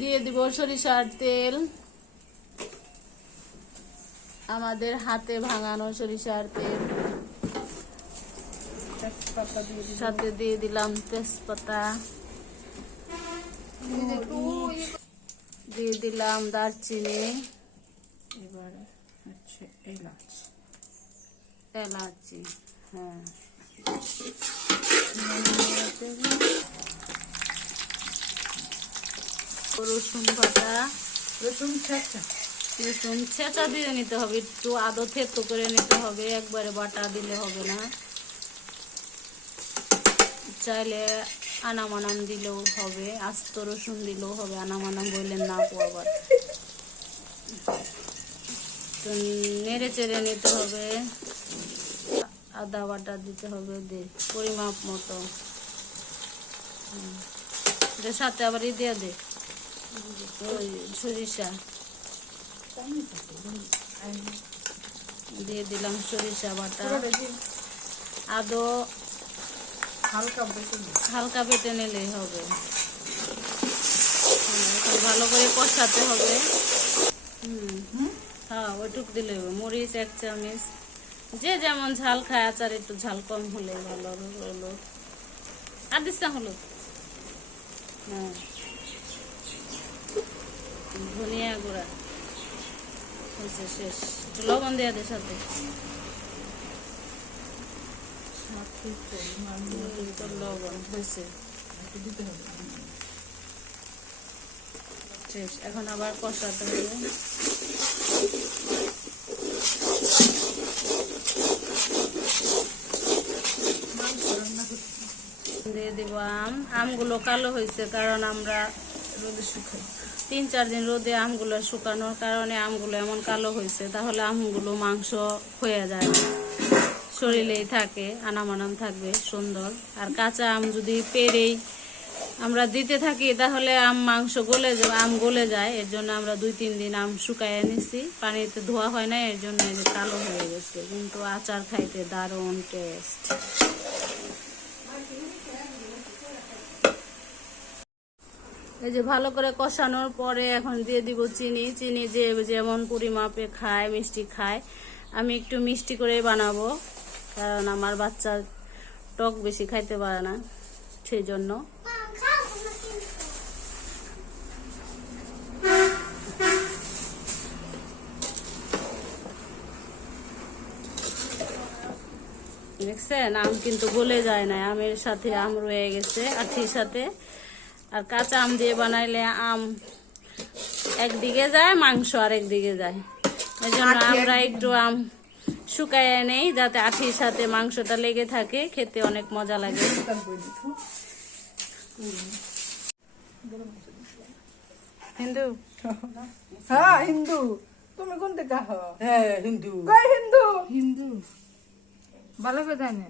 দিয়ে দিব সরিষার তেল, আমাদের হাতে ভাঙানো সরিষার তেল। সাথে দিয়ে দিলাম তেজপাতা, দিয়ে দিলাম দারচিনি, এবার হচ্ছে এলাচি। হ্যাঁ, রসুন বাটা, রসুন ছেঁচা। রসুন ছেঁচা দিয়ে নিতে হবে, একটু আদো থেতো করে নিতে হবে, একবারে বাটা দিলে হবে না। চাইলে আনাম আনাম দিলেও হবে, আস্ত রসুন দিলেও হবে, আনাম আনাম বললেন না আবার। তো নেড়ে চেড়ে নিতে হবে, আদা বাটা দিতে হবে পরিমাপ মতো। এটার সাথে আবার দিয়ে দে ওই সরিষা দিয়ে দিলাম, সরিষা বাটা, আদো হালকা বেটে নিলেই হবে। ভালো করে কষাতে হবে। হ্যাঁ, ওইটুক দিলে হবে। মরিচ 1 চামচ, যে যেমন ঝাল খায়, আচার একটু ঝাল কম হলে ভালো হলো। আর দিস না হলো। হ্যাঁ, ধনিয়া গুঁড়া হয়েছে, শেষ। একটু লবণ দেওয়া দে সাথে, লবণ হয়েছে শেষ। এখন আবার কষাতে হবে। দিয়ে দিব আমগুলো কালো হয়েছে কারণ আমরা রোদে শুকাই, 3-4 দিন রোদে আমগুলো শুকানোর কারণে আমগুলো এমন কালো হয়েছে। তাহলে আমগুলো মাংস হয়ে যায় না, শরীরেই থাকে, আনাম আনাম থাকবে সুন্দর। আর কাঁচা আম যদি পেরেই আমরা দিতে থাকি তাহলে মাংস গলে যায়, আম গলে যায়। এর জন্য আমরা 2-3 দিন আম শুকাইয়ে নিছি, পানিতে ধোয়া হয় না, এর জন্য কালো হয়ে গেছে। কিন্তু আচার খাইতে দারুণ টেস্ট। এই যে ভালো করে কষানোর পরে এখন দিয়ে দিব চিনি। চিনি যে যেমন পরিমাপে খায়, মিষ্টি খায়, আমি একটু মিষ্টি করেই বানাবো, কারণ আমার বাচ্চা টক বেশি খাইতে পারে না, সেই জন্য। দেখছেন, আম কিন্তু গলে যায় না, আমের সাথে আম রয়ে গেছে, আঠির সাথে। আর কাঁচা আম দিয়ে বানাইলে আম একদিকে যায়, মাংস আরেকদিকে যায়। এই জন্য আমরা একটু আম শুকাইয়ে নেই, যাতে আঠির সাথে মাংসটা লেগে থাকে, খেতে অনেক মজা লাগে। হিন্দু, হ্যাঁ হিন্দু। তুমি কোন থেকে? হ্যাঁ হিন্দু। কই হিন্দু? হিন্দু ভালো করে জানে।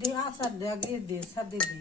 দে আসার দে আগে দে সাদে দে।